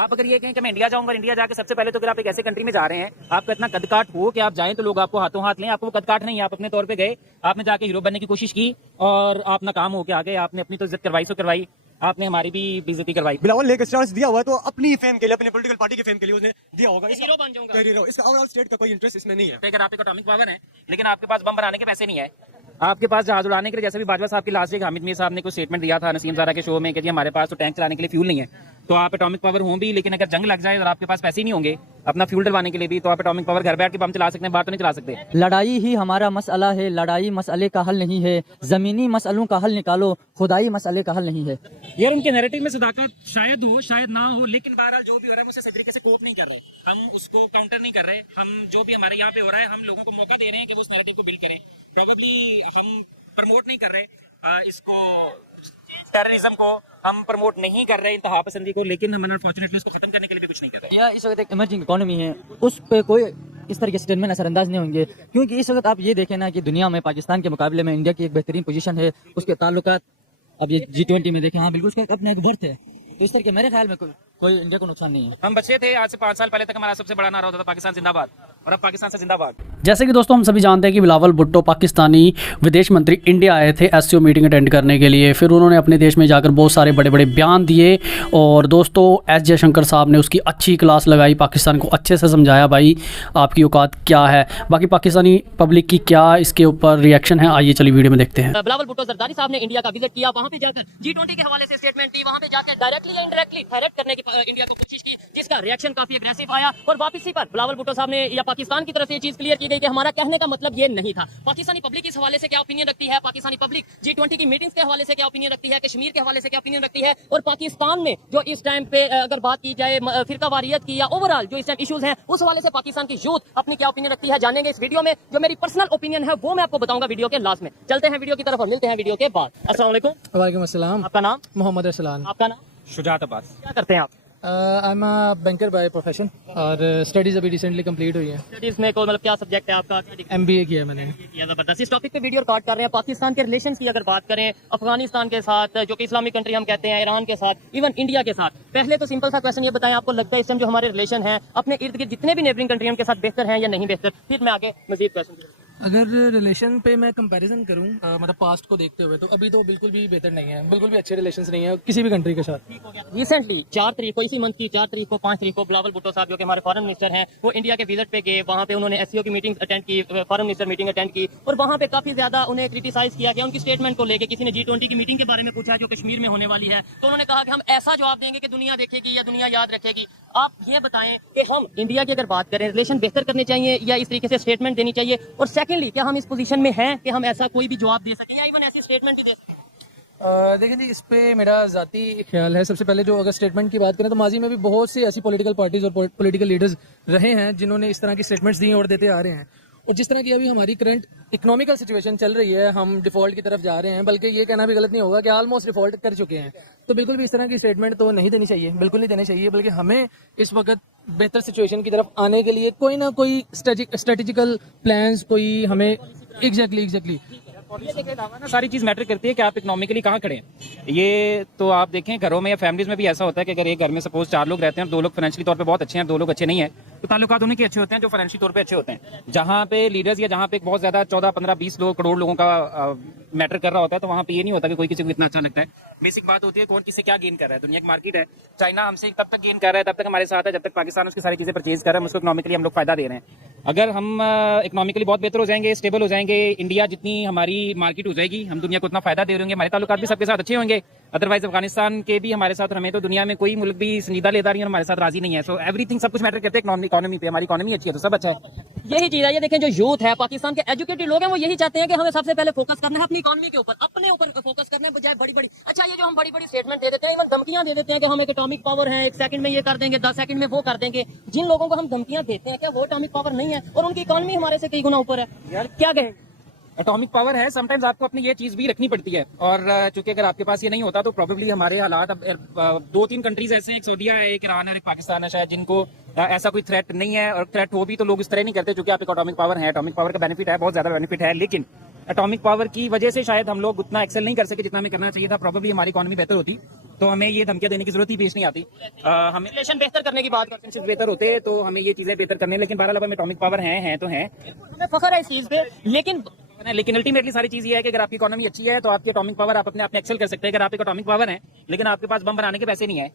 आप अगर ये कहें कि मैं इंडिया जाऊंगा, इंडिया जाके सबसे पहले तो अगर आप एक ऐसे कंट्री में जा रहे हैं, आपका इतना कदकाठ हो कि आप जाएं तो लोग आपको हाथों हाथ लें, आपको वो कदकाठ नहीं है। आप अपने तौर पे गए, आपने जाके हीरो बनने की कोशिश की और आप नाकाम होके आ गए। आपने अपनी तो इज्जत करवाई सो करवाई, आपने हमारी भी बेइज्जती करवाई। बिलावल ने एक स्टांस दिया हुआ है तो अपनी फेम के लिए, अपनी पॉलिटिकल पार्टी के फेम के लिए उसने दिया होगा। हीरो बन जाऊंगा। इसका ओवरऑल स्टेट का कोई इंटरेस्ट इसमें नहीं है। अगर आप एटॉमिक पावर है लेकिन आपके पास बम बनाने के पैसे नहीं है, आपके पास जहाज उड़ाने के लिए, जैसे भी बाजवा साहब की लास्ट वीक हामिद मीर साहब ने कुछ स्टेटमेंट दिया था नसीम ज़ारा के शो में कि जी हमारे पास तो टैंक चलाने के लिए फ्यूल नहीं है, तो आप एटॉमिक पावर हों भी, लेकिन अगर जंग लग जाए और आपके पास पैसे ही नहीं होंगे अपना फ्यूल डलवाने के लिए भी, तो आप एटॉमिक पावर घर बैठ के बम चला सकते हैं, बाहर तो नहीं चला सकते। लड़ाई ही हमारा मसला है, लड़ाई मसले का हल नहीं है, जमीनी मसलों का हल निकालो, खुदाई मसले का हल नहीं है। यार उनके नैरेटिव में सदाकत शायद हो शायद ना हो, लेकिन बहरहाल जो भी हो रहा है मुझसे सही तरीके से कोप नहीं कर रहे, हम उसको काउंटर नहीं कर रहे। हम जो भी हमारे यहाँ पे हो रहा है, हम लोगों को मौका दे रहे हैं कि वो उस नैरेटिव को बिल्ड करें। प्रोबेबली हम प्रमोट नहीं कर रहे इसको, टेररिज्म को हम प्रमोट नहीं कर रहे, इंतहा पसंदी को, लेकिन हम अनफॉर्चुनेटली उसको खत्म करने के लिए भी कुछ नहीं कर रहे। या इस वक्त एक इमर्जिंग इकोनॉमी है, उस पे कोई इस तरह के स्टेटमेंट असरअंदाज नहीं होंगे, क्योंकि इस वक्त आप ये देखें ना कि दुनिया में पाकिस्तान के मुकाबले में इंडिया की एक बेहतरीन पोजीशन है, उसके ताल्लुकात अब ये G20 में देखें, हाँ बिल्कुल उसका अपना एक वर्थ है। तो इस तरह के मेरे ख्याल में कोई इंडिया को नुकसान नहीं है। हम बच्चे थे, आज से 5 साल पहले तक हमारा सबसे बड़ा नारा होता था पाकिस्तान जिंदाबाद, और अब पाकिस्तान से जिंदाबाद। जैसे कि दोस्तों हम सभी जानते हैं कि बिलावल भुट्टो पाकिस्तानी विदेश मंत्री इंडिया आए थे एससीओ मीटिंग अटेंड करने के लिए। फिर उन्होंने अपने देश में जाकर बहुत सारे बड़े बड़े बयान दिए और दोस्तों एस जयशंकर साहब ने उसकी अच्छी क्लास लगाई, पाकिस्तान को अच्छे से समझाया भाई आपकी औकात क्या है। बाकी पाकिस्तानी पब्लिक की क्या इसके ऊपर रिएक्शन है, आइए चलिए वीडियो में देखते हैं। बिलावल भुट्टो जरदारी साहब ने इंडिया का विजिट किया, वहाँ पे जाकर G20 के हवाले से स्टेटमेंट दी, वहाँ पे जाकर डायरेक्टली या इनडायरेक्टली थ्रेट करने की इंडिया को कोशिश की, जिसका रिएक्शन काफी अग्रेसिव आया। और वापसी पर बिलावल भुट्टो साहब ने या पाकिस्तान की तरफ से ये चीज क्लियर की गई कि हमारा कहने का मतलब ये नहीं था। पाकिस्तानी पब्लिक इस हवाले से क्या ओपिनियन रखती है, पाकिस्तानी पब्लिक G20 की मीटिंग्स के हवाले से क्या ओपिनियन रखती है, कश्मीर के हवाले से क्या ओपिनियन रखती है, और पाकिस्तान में जो इस टाइम पे अगर बात की जाए फिरकावारियत की या ओवरऑल जो इस टाइम इश्यूज हैं, उस हवाले से पाकिस्तान की यूथ अपनी क्या ओपिनियन रखती है, जानेंगे इस वीडियो में। जो मेरी पर्सनल ओपिनियन है वो मैं आपको बताऊंगा वीडियो के लास्ट में। चलते हैं वीडियो की तरफ और मिलते हैं वीडियो के बाद। अस्सलाम वालेकुम। वालेकुम अस्सलाम। आपका नाम? मोहम्मद अरसलान। आपका नाम? शुजात अब्बास। क्या करते हैं आप? I am a banker by profession और स्टडीज अभी रिसेंटली कंप्लीट हुई है। स्टडीज में कोई मतलब क्या सब्जेक्ट है आपका? MBA किया है मैंने। ये जबरदस्त। इस टॉपिक पे वीडियो रिकॉर्ड कर रहे हैं। पाकिस्तान के रिलेशंस की अगर बात करें अफगानिस्तान के साथ, जो कि इस्लामिक कंट्री हम कहते हैं, ईरान के साथ, इवन इंडिया के साथ, पहले तो सिंपल सा क्वेश्चन ये बताएं, आपको लगता है इस टाइम जो हमारे रिलेशन है अपने इर्द गिर्द जितने भी नेबरिंग कंट्री के साथ बेहतर हैं या नहीं बेहतर? फिर मैं आगे मजीद क्वेश्चन। अगर रिलेशन पे मैं कंपैरिजन करूं मतलब पास्ट को देखते हुए, तो अभी तो बिल्कुल भी बेहतर नहीं है, बिल्कुल भी अच्छे रिलेशंस नहीं है किसी भी कंट्री के साथ। रिसेंटली 4 तारीख को, इसी मंथ की 4 तारीख को, 5 तारीख को बिलावल भुट्टो साहब जो कि हमारे फॉरेन मिनिस्टर हैं, वो इंडिया के विजिट पे गए। वहाँ पे उन्होंने एससीओ की मीटिंग अटेंड की, फॉरेन मिनिस्टर मीटिंग अटेंड की, और वहाँ पे काफी ज्यादा उन्हें क्रिटिसाइज किया गया उनकी स्टेटमेंट को लेकर। किसी ने G20 की मीटिंग के बारे में पूछा जो कश्मीर में होने वाली है, तो उन्होंने कहा कि हम ऐसा जवाब देंगे कि दुनिया देखेगी या दुनिया याद रखेगी। आप ये बताएं कि हम इंडिया की अगर बात करें, रिलेशन बेहतर करने चाहिए या इस तरीके से स्टेटमेंट देनी चाहिए, और सेकेंडली क्या हम इस पोजीशन में हैं कि हम ऐसा कोई भी जवाब दे सकें या इवन ऐसी स्टेटमेंट ही दे सकें? देखिए जी, इस पे मेरा ज़ाती ख्याल है। सबसे पहले जो अगर स्टेटमेंट की बात करें तो माजी में भी बहुत सी ऐसी पॉलिटिकल पार्टीज और पॉलिटिकल लीडर्स रहे हैं जिन्होंने इस तरह की स्टेटमेंट्स दी और देते आ रहे हैं। और जिस तरह की अभी हमारी करंट इकोनॉमिकल सिचुएशन चल रही है, हम डिफॉल्ट की तरफ जा रहे हैं, बल्कि ये कहना भी गलत नहीं होगा कि ऑलमोस्ट डिफॉल्ट कर चुके हैं, तो बिल्कुल भी इस तरह की स्टेटमेंट तो नहीं देनी चाहिए, बिल्कुल नहीं देनी चाहिए। बल्कि हमें इस वक्त बेहतर सिचुएशन की तरफ आने के लिए कोई ना कोई स्ट्रेटेजिकल प्लान्स, कोई हमें एग्जैक्टली पॉलिसी के अलावा ना सारी चीज मैटर करती है कि आप इकोनॉमिकली कहाँ खड़े हैं। ये तो आप देखें घरों में या फैमिलीज में भी ऐसा होता है कि अगर एक घर में सपोज 4 लोग रहते हैं और 2 लोग फाइनेंशियली तौर पे बहुत अच्छे हैं, 2 लोग अच्छे नहीं है, तो ताल्लुकात उन्हीं के अच्छे होते हैं जो फाइनेंशियल तौर पे अच्छे होते हैं। जहाँ पे लीडर्स या जहाँ पे बहुत ज्यादा 14, 15, 20 लोग करोड़ लोगों का मैटर कर रहा होता है, तो वहाँ पे ये नहीं होता कि कोई किसी को इतना अच्छा लगता है। बेसिक बात होती है कौन किससे क्या गेन कर रहा है। दुनिया की मार्केट है, चाइना हमसे तब तक गेन कर रहा है, तब तक हमारे साथ है जब तक पाकिस्तान उसकी सारी चीजें परचेज कर रहा है, उसको इकोनॉमिकली हम लोग फायदा दे रहे हैं। अगर हम इकोनॉमिकली बहुत बेहतर हो जाएंगे, स्टेबल हो जाएंगे, इंडिया जितनी हमारी मार्केट हो जाएगी, हम दुनिया को उतना फायदा दे रहे होंगे, हमारे ताल्लुकात भी सबके साथ अच्छे होंगे। अदरवाइज अफगानिस्तान के भी हमारे साथ, हमें तो दुनिया में कोई मुल्क भी संजीदा लेदार नहीं और हमारे साथ राजी नहीं है। सो एवरीथिंग सब कुछ मैटर करते हैं इकोनॉमी पे। हमारी इकोनॉमी अच्छी है तो सब अच्छा है। यही चीज है। ये देखें जो यूथ है, पाकिस्तान के एजुकेटेड लोग हैं, वो यही चाहते हैं कि हमें सबसे पहले फोकस करना है अपनी इकोनॉमी के ऊपर, अपने ऊपर फोकस करना है, बजाय बड़ी बड़ी। अच्छा, ये जो हम बड़ी बड़ी स्टेटमेंट दे देते हैं, इवन धमकियां दे देते हैं कि हम एक एटॉमिक पावर है, 1 सेकंड में ये कर देंगे, 10 सेकंड में वो कर देंगे। जिन लोगों को हम धमकियां देते हैं, क्या वो एटॉमिक पावर नहीं है और उनकी इकोनॉमी हमारे से कई गुना ऊपर है? यार क्या कहें, एटॉमिक पावर है, समटाइम्स आपको अपनी ये चीज भी रखनी पड़ती है। और चूंकि अगर आपके पास ये नहीं होता तो प्रोबेबली हमारे हालात अब 2-3 कंट्रीज ऐसे हैं, एक सऊदीया है, एक ईरान है, एक पाकिस्तान है शायद, जिनको ऐसा कोई थ्रेट नहीं है। और थ्रेट हो भी तो लोग इस तरह नहीं करते, चूंकि आप एक एटॉमिक पावर है। एटॉमिक पावर का बेनिफिट है, बहुत ज्यादा बेनिफिट है, लेकिन एटॉमिक पावर की वजह से शायद हम लोग उतना एक्सेल नहीं कर सके जितना हमें करना चाहिए था। प्रोबेबली हमारी इकोनॉमी बेहतर होती तो हमें ये धमकियां देने की जरूरत ही पेश नहीं आती। हमें रिलेशन बेहतर करने की बात करते हैं। बेहतर होते तो हमें ये चीजें बेहतर करनी है, लेकिन बहरहाल अब हमें एटॉमिक पावर है तो है। हमें फख्र है इस चीज पे, लेकिन अल्टीमेटली सारी चीज ये है कि अगर आपकी इकोनॉमी अच्छी है तो आपकी एटॉमिक पावर आप अपने आप में एक्सेल कर सकते हैं। अगर आपकी एटॉमिक पावर है लेकिन आपके पास बम बनाने के पैसे नहीं है,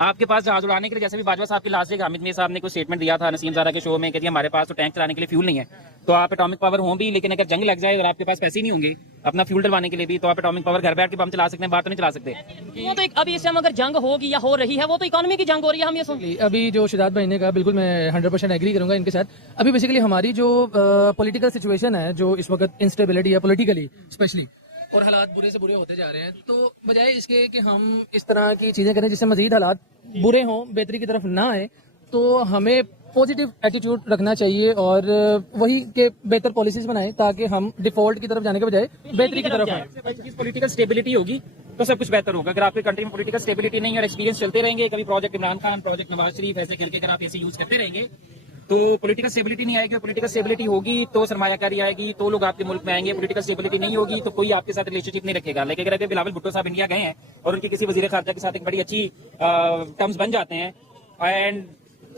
आपके पास जहाज उड़ाने के लिए, जैसे भी बाजवा साहब की लास्ट एक हामिद मियां साहब ने कुछ स्टेटमेंट दिया था नसीम ज़ारा के शो में कि जी हमारे पास तो टैंक चलाने के लिए फ्यूल नहीं है, तो आप एटॉमिक पावर हो भी, लेकिन अगर जंग लग जाए और आपके पास पैसे नहीं होंगे अपना फ्यूल डलवाने के लिए भी, तो आप एटॉमिक पावर घर बैठ के बम चला सकते हैं, बाहर तो नहीं चला सकते। वो तो अभी इस टाइम अगर जंग होगी या हो रही है, वो तो इकोनॉमी की जंग हो रही है, हम ये सुन। अभी जो शिदात भाई ने कहा बिल्कुल मैं 100% एग्री करूंगा इनके साथ। अभी बेसिकली हमारी जो पॉलिटिकल सिचुएशन है, जो इस वक्त इंस्टेबिलिटी है पॉलिटिकली स्पेशली, और हालात बुरे से बुरे होते जा रहे हैं, तो बजाय इसके कि हम इस तरह की चीजें करें जिससे मजीद हालात बुरे हों, बेहतरी की तरफ ना आए, तो हमें पॉजिटिव एटीट्यूड रखना चाहिए और वही के बेहतर पॉलिसीज बनाएं ताकि हम डिफॉल्ट की तरफ जाने के बजाय बेहतरी की तरफ आए। पॉलिटिकल स्टेबिलिटी होगी तो सब कुछ बेहतर होगा। अगर आपकी कंट्री में पॉलिटिकल स्टेबिलिटी नहीं है और एक्सपीरियंस चलते रहेंगे, कभी प्रोजेक्ट इमरान खान, प्रोजेक्ट नवाज शरीफ, ऐसे करके अगर आप ऐसे यूज करते रहेंगे तो पॉलिटिकल स्टेबिलिटी नहीं आएगी। और पॉलिटिकल स्टेबिलिटी होगी तो सरमायाकारी आएगी, तो लोग आपके मुल्क में आएंगे। पॉलिटिकल स्टेबिलिटी नहीं होगी तो कोई आपके साथ रिलेशनशिप नहीं रखेगा। लेकिन अगर बिलावल भुट्टो साहब इंडिया गए हैं और उनके किसी वजीर खारजा के साथ एक बड़ी अच्छी टर्म्स बन जाते हैं, एंड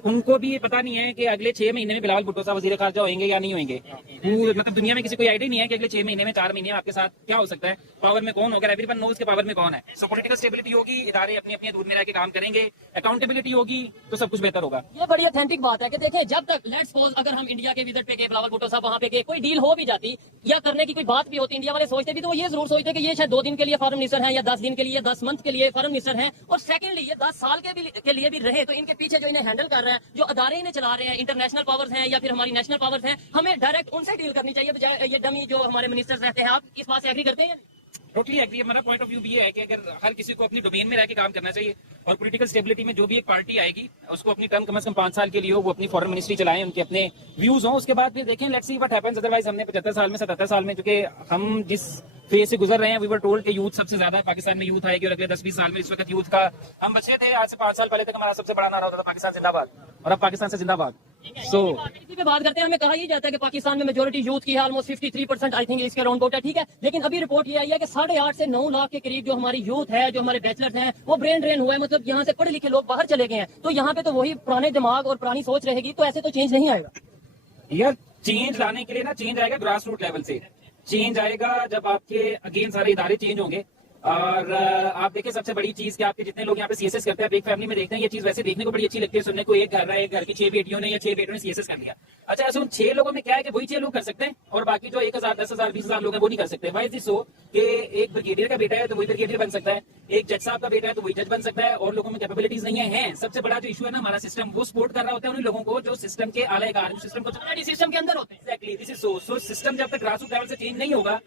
उनको भी ये पता नहीं है कि अगले 6 महीने में बिलावल भुट्टो साहब वजीर खारजा होंगे या नहीं होंगे। मतलब दुनिया में किसी को आइडिया नहीं है कि अगले 6 महीने में, 4 महीने में आपके साथ क्या हो सकता है, पावर में कौन होगा, एवरीवन नोज के पावर में कौन है। सो पॉलिटिकल स्टेबिलिटी होगी, इदारे अपनी अपनी दूर में रह के काम करेंगे, अकाउंटेबिलिटी होगी तो सब कुछ बेहतर होगा। ये बड़ी ऑथेंटिक बात है कि देखें, जब तक लेट्स सपोज अगर हम इंडिया के विजिट पे गए, बिलावल भुट्टो साहब वहां पे गए, कोई डील हो भी जाती या करने की कोई बात भी होती, इंडिया वाले सोचते भी तो वो ये जरूर सोचते कि ये शायद 2 दिन के लिए फॉरेन मिनिस्टर हैं या 10 दिन के लिए, 10 मंथ के लिए फॉरेन मिनिस्टर हैं, और सेकंडली ये 10 साल के लिए भी रहे, तो इनके पीछे जो इन्हें हैंडल कर रहे हैं, जो अदारे इन्हें चला रहे हैं, इंटरनेशनल पावर्स हैं या फिर हमारी नेशनल पावर्स हैं, हमें डायरेक्ट उनसे डील करनी चाहिए बजाय ये डमी जो हमारे मिनिस्टर्स रहते हैं। आप इस बात से एग्री करते हैं? Totally agree. हमारा पॉइंट ऑफ व्यू भी ये है कि अगर हर किसी को अपनी डोमेन में रह के काम करना चाहिए, और पॉलिटिकल स्टेबिलिटी में जो भी एक पार्टी आएगी उसको अपनी टर्म कम से कम 5 साल के लिए हो, वो अपनी फॉरेन मिनिस्ट्री चलाएं, उनके अपने व्यूज हों, उसके बाद फिर देखें let's see what happens. Otherwise हमने 75 साल में 77 साल में, क्योंकि हम जिस फेज से गुजर रहे हैं, वी वर टोल्ड कि यूथ सबसे ज्यादा पाकिस्तान में यूथ आएगी, और अगले 10-20 साल में इस वक्त यूथ का हम बच्चे थे, आज से 5 साल पहले तक हमारा सबसे बड़ा नारा होता था पाकिस्तान जिंदाबाद, और अब पाकिस्तान से जिंदाबाद। इसी पे बात करते हैं, हमें कहा ही जाता है कि पाकिस्तान में मेजोरिटी यूथ की है, ऑलमोस्ट 53% आई थिंक इसके अराउंड है, ठीक है। लेकिन अभी रिपोर्ट ये आई है कि 8.5 से 9 लाख के करीब जो हमारी यूथ है, जो हमारे बैचलर्स हैं, वो ब्रेन ड्रेन हुआ है, मतलब यहाँ से पढ़े लिखे लोग बाहर चले गए हैं। तो यहाँ पे तो वही पुराने दिमाग और पुरानी सोच रहेगी, तो ऐसे तो चेंज नहीं आएगा यार। चेंज लाने के लिए ना, चेंज आएगा ग्रास रूट लेवल से। चेंज आएगा जब आपके अगेन सारे इदारे चेंज होंगे। और आप देखिए सबसे बड़ी चीज कि आपके जितने लोग यहाँ पे सीएसएस करते हैं, एक फैमिली में देखते हैं, ये चीज वैसे देखने को बड़ी अच्छी लगती है सुनने को, एक घर है, एक घर की 6 बेटियों ने या 6 बेटों ने सीएसएस कर लिया। अच्छा, ऐसे उन 6 लोगों में क्या है कि वही 6 लोग कर सकते हैं और बाकी जो 1000, 10,000, 20,000 लोग हैं वो नहीं कर सकते। वाई इज दिस सो कि एक ब्रिगेडियर का बेटा है तो वही ब्रिगेडियर बन सकता है, एक जज साहब का बेटा है तो वही जज बन सकता है, और लोगों में कैपेबिलिटीज नहीं है। सबसे बड़ा जो इशू है ना, हमारा सिस्टम वो सपोर्ट कर रहा होता है उन लोगों को जो सिस्टम के आलाकार सिस्टम को सिस्टम के अंदर होते हैं। Exactly, this is so system जब तक ग्रास रूट लेवल से चेंज नहीं होगा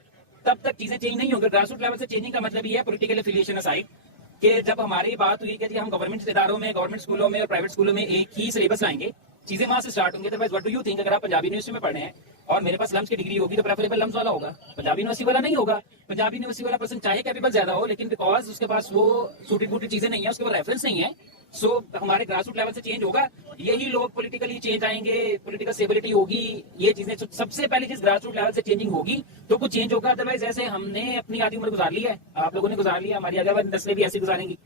तब तक चीजें चेंज नहीं होंगी। ग्रास रूट लेवल से चेंजिंग का मतलब ये है पॉलिटिकल एफिलिएशन असाइड, कि जब हमारी बात हुई कि हम गवर्नमेंट इदारों में, गवर्नमेंट स्कूलों में और प्राइवेट स्कूलों में एक ही सिलेबस लाएंगे, चीजें वहां से स्टार्ट होंगी। व्हाट डू यू थिंक, अगर आप पंजाबी यूनिवर्सिटी में पढ़ रहे हैं और मेरे पास लम्स की डिग्री होगी तो प्रेफरेबल लम्स वाला होगा, पंजाबी यूनिवर्सिटी वाला नहीं होगा। पंजाबी यूनिवर्सिटी वाला पर्सन चाहे कैपेबल ज्यादा हो, लेकिन बिकॉज उसके पास वो सूटेड बूटेड चीजें नहीं है, उसके पास रेफरेंस नहीं है, सो हमारे ग्रास रूट लेवल से चेंज होगा। यही लोग पॉलिटिकली चेंज आएंगे, पॉलिटिकल स्टेबिलिटी होगी, ये चीजें सबसे पहले जिस ग्रास रूट लेवल से चेंजिंग होगी तो कुछ चेंज होगा। अदरवाइज ऐसे हमने अपनी आधी उम्र गुजार ली है, आप लोगों ने गुजार लिया, हमारी आगे वाली नस्लें भी ऐसी गुजारेंगी।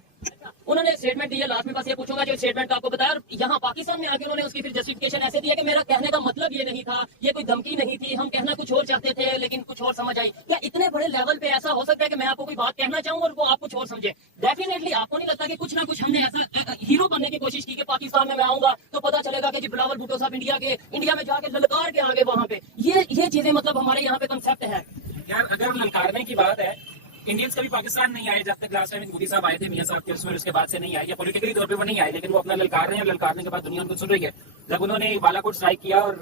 उन्होंने स्टेटमेंट दी है, लास्ट में बस ये पूछूंगा जो स्टेटमेंट आपको बताया, और यहाँ पाकिस्तान में आके उन्होंने उसकी फिर जस्टिफिकेशन ऐसे दिया कि मेरा कहने का मतलब ये नहीं था, ये कोई धमकी नहीं थी, हम कहना कुछ और चाहते थे लेकिन कुछ और समझ आई। क्या इतने बड़े लेवल पे ऐसा हो सकता है कि मैं आपको कोई बात कहना चाहूँ और वो आप कुछ और समझे? डेफिनेटली आपको नहीं लगता कि कुछ ना कुछ हमने ऐसा हीरो बनने की कोशिश की कि पाकिस्तान में मैं आऊंगा तो पता चलेगा कि जी बिलावल भुट्टो साहब इंडिया में जाके ललकार के आगे वहां पे ये चीजें, मतलब हमारे यहाँ पे कंसेप्ट है यार। अगर ललकारने की बात है, इंडियंस कभी पाकिस्तान नहीं आए जब तक लास्ट टाइम मोदी साहब आए थे, मियां साहब के उसके बाद से नहीं आए, या पॉलिटिकली तौर पे वो नहीं आए, लेकिन वो अपना ललकार रहे हैं, ललकारने के बाद दुनिया उनको सुन रही है। जब उन्होंने बालाकोट स्ट्राइक किया और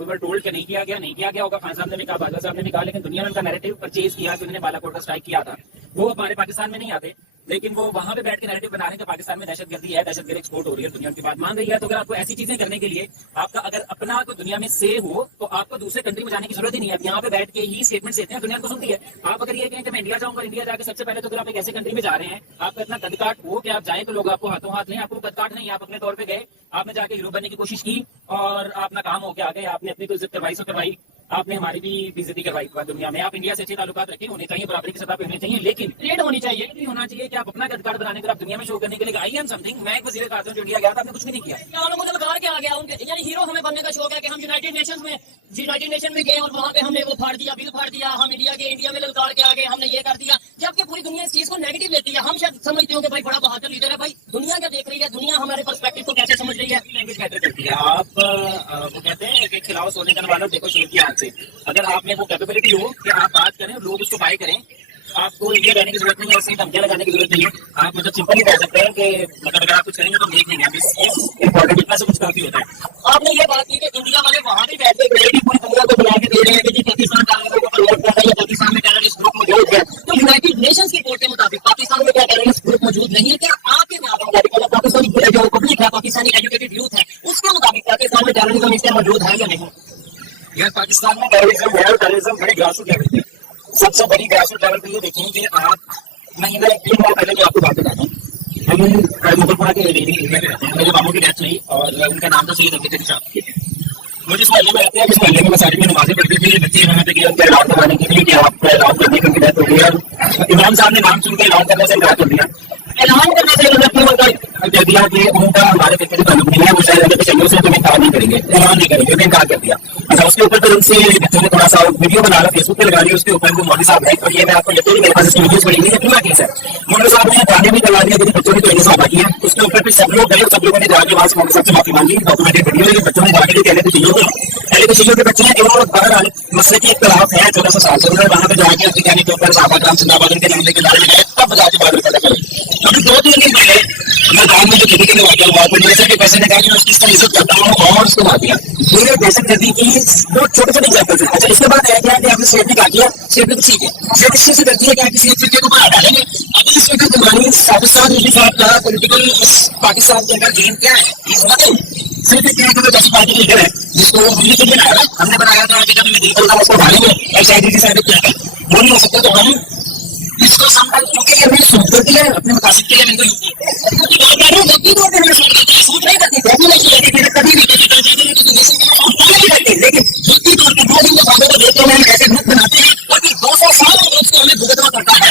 वी वर टोल्ड कि नहीं किया गया होगा, खान साहब ने कहा, बाजवा साहब ने कहा, लेकिन दुनिया ने उनका नैरेटिव परचेज किया कि उन्होंने बालाकोट का स्ट्राइक किया था। वो हमारे पाकिस्तान में नहीं आते, लेकिन वो वहां पे बैठ के नैरेटिव बना रहे हैं कि पाकिस्तान में दहशतगर्दी है, दहशतगर्दी एक्सपोर्ट हो रही है, दुनिया उनकी बात मान रही है। तो अगर आपको ऐसी चीजें करने के लिए आपका अगर अपना को दुनिया में से हो तो आपको दूसरे कंट्री में जाने की जरूरत ही नहीं है, यहाँ पे बैठ के ही स्टेटमेंट देते हैं, दुनिया को सुनती है। आप अगर ये कहें कि मैं इंडिया जाऊंगा, इंडिया जाकर सबसे पहले तो अगर आप एक ऐसे कंट्री में जा रहे हैं, आपका इतना कदकाट हो कि आप जाएं तो लोग आपको हाथों हाथ लें, आपको कदकाट नहीं, आप अपने तौर पर गए, आपने जाके हीरो बनने की कोशिश की और अपना काम होकर आ गए, आपने अपनी तो इज्जत करवाई सो करवाई, आपने हमारी भी बेइज्जती करवाई पूरी दुनिया में। आप इंडिया से अच्छे ताल्लुकात रखें, होने चाहिए, बराबरी की सतह पे होने चाहिए, लेकिन ट्रेड होनी चाहिए। नहीं होना चाहिए कि आप अपना कार्ड बनाने के आप दुनिया में शो करने के लिए आई एम समथिंग। मैं एक वजीर खातून जो इंडिया गया था, आपने कुछ भी नहीं किया। वालों को ललकार के आ गया उनके, यानी हीरो हमें बनने का शौक है कि हम यूनाइटेड नेशन में गए और वहां पे हमने वो फाड़ दिया, बिल फाड़ दिया, हम इंडिया में ललकार के आ गए, हमने ये कर दिया। जबकि पूरी दुनिया इस चीज को नेगेटिव लेती है। हम शायद समझते हो कि भाई बड़ा बहादुर लीडर है। भाई दुनिया क्या देख रही है, दुनिया हमारे पर्सपेक्टिव को कैसे समझ रही है। लैंग्वेज मैटर करती है। आप वो कहते हैं कि खिलाओ सोने का वालों देखो शेर की आंख से। अगर आप में वो कैपेबिलिटी हो कि आप बात करें, लोग उसको बाय करें, आपको इंडिया रहने की जरूरत नहीं है, ऐसी धमकियां लगाने की जरूरत नहीं है। आप मतलब सिंपली कह सकते हैं कि मतलब अगर आप कुछ करेंगे तो हम देख लेंगे। आप इस इम्पोर्टेंट इतना से कुछ काफी होता है। आपने ये बात की कि इंडिया वाले वहां भी बैठ के पूरी दुनिया को बुला के दे रहे हैं कि जी पाकिस्तान टेररिस्ट को प्रमोट कर रहा है, पाकिस्तान में टेररिस्ट ग्रुप मौजूद है। तो यूनाइटेड नेशंस की रिपोर्ट के मुताबिक पाकिस्तान में क्या टेररिस्ट ग्रुप मौजूद नहीं है। क्या आपके पाकिस्तानी जो पब्लिक है, पाकिस्तानी एजुकेटेड यूथ है, उसके मुताबिक पाकिस्तान में टेररिज्म इसके मौजूद है या नहीं? यार पाकिस्तान में टेररिज्म है, टेररिज्म बड़े ग्रासरूट लेवल पे। सबसे बड़ी ग्रासरूट लेवल पे ये देखें कि आप महीना 3 माह पहले जो आपको बात बताता हूँ, हम मुजफ्फरपुरा के एरिया में रहते हैं। मेरे मामू की डेथ हुई और उनका नाम था सैयद अब्दुल साहब। वो जिस महल्ले में रहते हैं, जिस महल्ले में मसाजिद में नमाजें पढ़ते थे, बच्चे वहाँ पे गए उनका ऐलान करवाने के लिए कि आप ऐलान करने की उनकी डेथ हो गई है। इमाम साहब ने नाम सुन के ऐलान करने से इनकार कर दिया। ऐलान करने से कह दिया कि उनका हमारे फिक्र से ताल्लुक नहीं है, वो शायद अगर चलिए उसमें तुम्हें काम नहीं करेंगे, ऐलान नहीं करेंगे, उन्हें इनकार कर दिया। अच्छा, उसके ऊपर फिर उनसे बच्चों ने थोड़ा सा वीडियो बना रहा फेसबुक पे लगा ली। उसके ऊपर वो मौलवी साहब है, और ये मैं आपको लिखते मेरे पास इसकी वीडियोस पड़ी हुई है, पूरा केस है। मौलवी साहब ने थाने भी करवा दिया कि बच्चों ने तो ये साहब की है। उसके ऊपर फिर सब लोग गए, सब लोगों ने जाके वहां से मौलवी साहब से माफी मांगी, डॉक्यूमेंटेड वीडियो है। बच्चों ने जाके पहले तो चीजों के बच्चे हैं जो बहरहाल मसले की इख्तिलाफ है 1400 साल से। उन्होंने वहां पे जाके अपने कहने के ऊपर साहबा कराम जिंदाबाद उनके नाम लेके नारे लगाए, तब जाके बात पता करें। अभी 2-3 दिन पहले मैदान में जो खेती के वाक्य हुआ, प्रोड्यूसर के पैसे ने कहा कि मैं उसकी इसका इज्जत करता हूँ और उसको मार दिया। ये दहशतगर्दी की दो छोटे छोटे एग्जाम्पल है। अच्छा, इसके बाद आया क्या है कि आपने स्टेट ने कहा किया, स्टेट ने ठीक है, स्टेट इस चीज से करती है कि आप किसी एक तरीके को बाहर डालेंगे। अब इस वक्त तुम्हारी पाकिस्तान का पॉलिटिकल पाकिस्तान के अंदर गेम क्या है, इस वक्त सिर्फ एक जैसी पार्टी लीडर है जिसको हमने खुद बनाया, हमने बनाया था कि जब मैं दिल करता हूँ उसको ढालेंगे, एचआईडी की साइड क्या है वो नहीं हो सकता। तो हम इसको संभाल, क्योंकि ये मेरी सूट करती है अपने मुतासिब के लिए, मैं सूट नहीं करती, कभी भी लेकिन वक्ती तौर पर 2 दिन के बाद देखते हैं ऐसे ग्रुप बनाते हैं और फिर 200 साल उसको हमें भुगतना पड़ता है।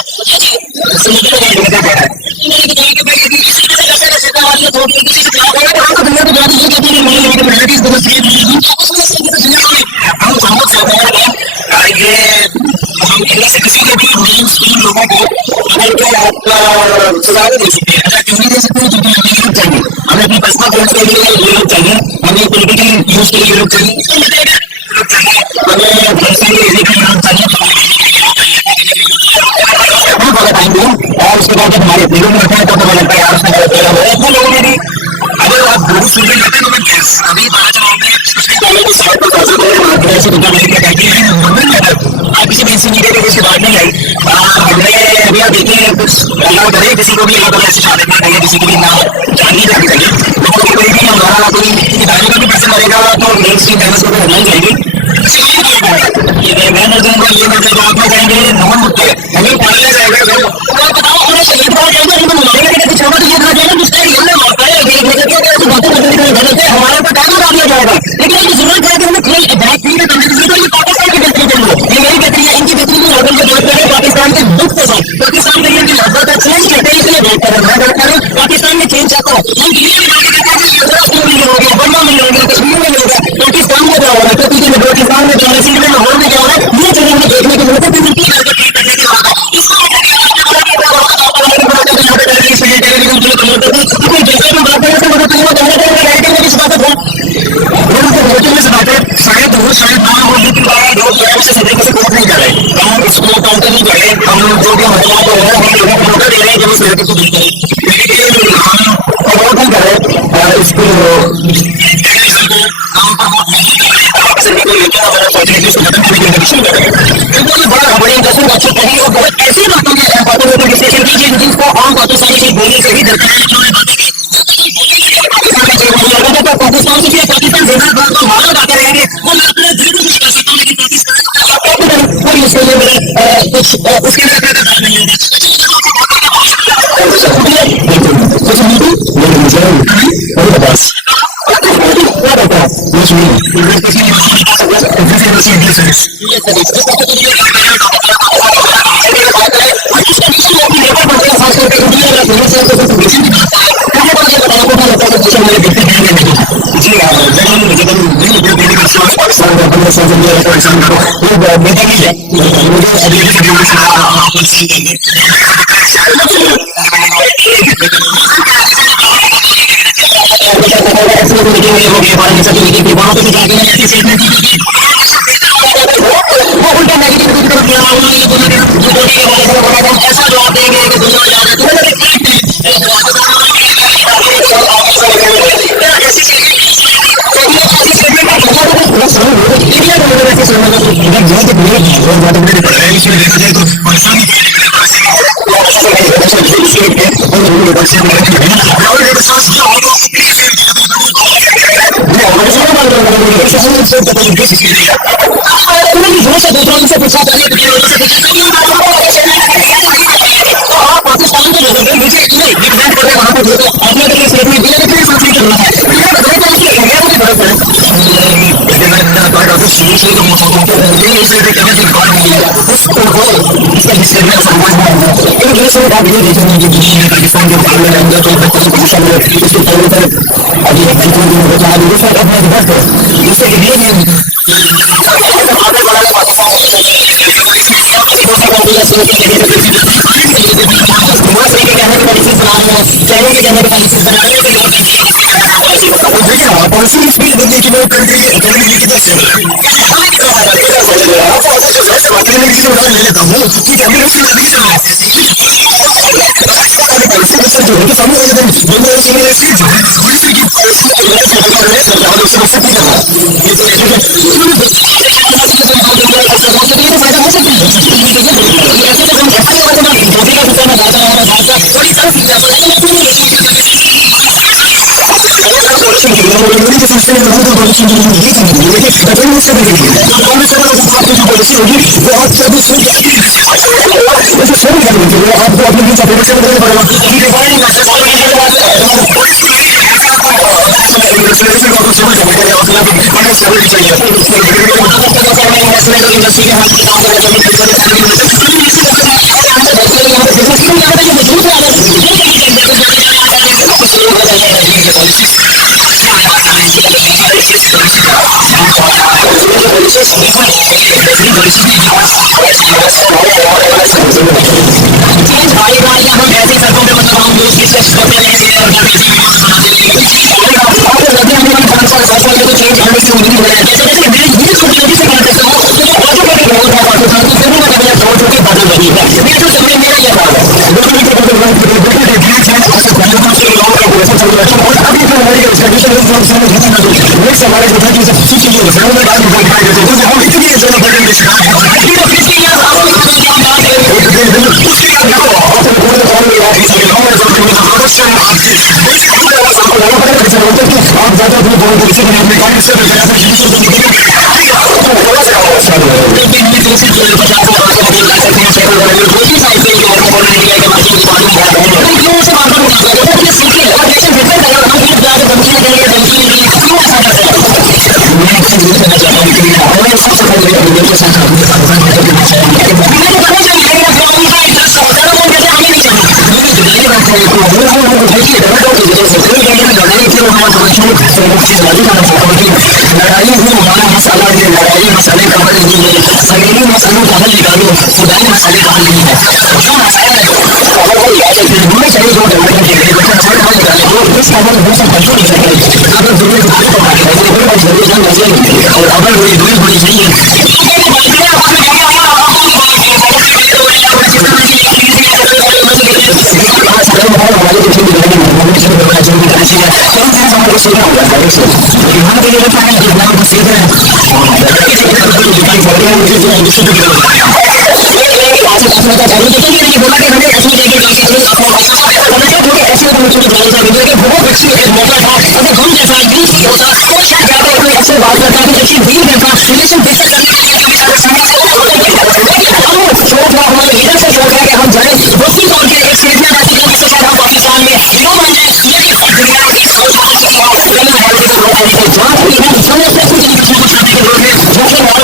हम से किसी के भी मेन स्ट्रीम लोगों को सजा नहीं दे सकते। अच्छा, क्यों नहीं दे सकते? क्योंकि हमें ये लोग चाहिए, हमें अपनी पर्सनल गोल्स के लिए ये लोग चाहिए, हमें पॉलिटिकल यूज के लिए ये लोग चाहिए, हमें भरोसे के लिए लोग चाहिए। और उसके बाद जब हमारे दिलों में है तो हमें लगता है यार उसने लोगों ने भी अगर आप गुरु सुनने लगते हैं तो मैं अभी बात चलाओ में पिछले पहले की साइड पर ऐसी दुनिया में क्या कहती है आप किसी भी इंसान के इसके बाद नहीं आई। हमने अभी आप देखिए कुछ अल्लाह करे किसी को भी अल्लाह ताला ऐसी शादी नहीं चाहिए, किसी को भी ना जाननी जानी चाहिए। तो कोई भी हमारा कोई इदारे का भी पैसे मरेगा तो मेन स्ट्रीम चैनल्स को होना ही चाहिए। मैं नजर ये मतलब जो आपने कहेंगे नमन मुद्दे हमें पढ़ने जाएगा बताओ हमें शहीद हो जाएगा इनको मुलायम करके छोड़ो तो ये ना जाएगा जिसका ये मौका है हमारे ऊपर टाइम डाल दिया जाएगा। लेकिन इनकी जरूरत है कि हमें कोई बात नहीं करने की जरूरत है। पाकिस्तान की बेहतरी के लिए ये नहीं बेहतरी है, इनकी बेहतरी में होटल की बात करें पाकिस्तान के दुख के साथ, पाकिस्तान के लिए इनकी मोहब्बत है, चेंज कहते हैं इसलिए बात करें, मैं बात करूँ पाकिस्तान में चेंज चाहता हूँ। हम ये भी बात करते हैं कि महाराष्ट्र में हो गया, बर्मा में हो गया, कश्मीर में हो गया, पाकिस्तान में क्या हो रहा है, पाकिस्तान में क्या है, में लाहौर में क्या हो रहा है, ये चीजें हमें देखने की जरूरत है। करने की शायद वो शायद ना हो, लेकिन तरीके से वोट नहीं कर रहे, हम इसको काउंटर नहीं कर रहे, हम जो भी महिलाओं को हम वोटर दे रहे हैं जब उस लड़के को नहीं करें, लेकिन हम प्रमोट नहीं कर रहे इसको बड़ी इंटरेस्टिंग अच्छी कही और बहुत ऐसी बातों की डिस्कशन की जिनको आम बातों से बोलने से ही डरता है। पाकिस्तान से पाकिस्तान जिंदाबाद को मारो जाते रहेंगे, वो मैं अपने दिल को कुछ कर सकता हूँ, लेकिन पाकिस्तान कोई उसके लिए मेरे कुछ उसके लिए नहीं होगा।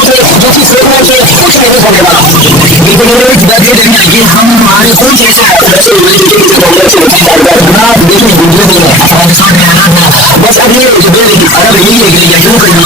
Thank you. हम हमारे कौन से ऐसा बस अब ये अरब यही है कि क्यों करना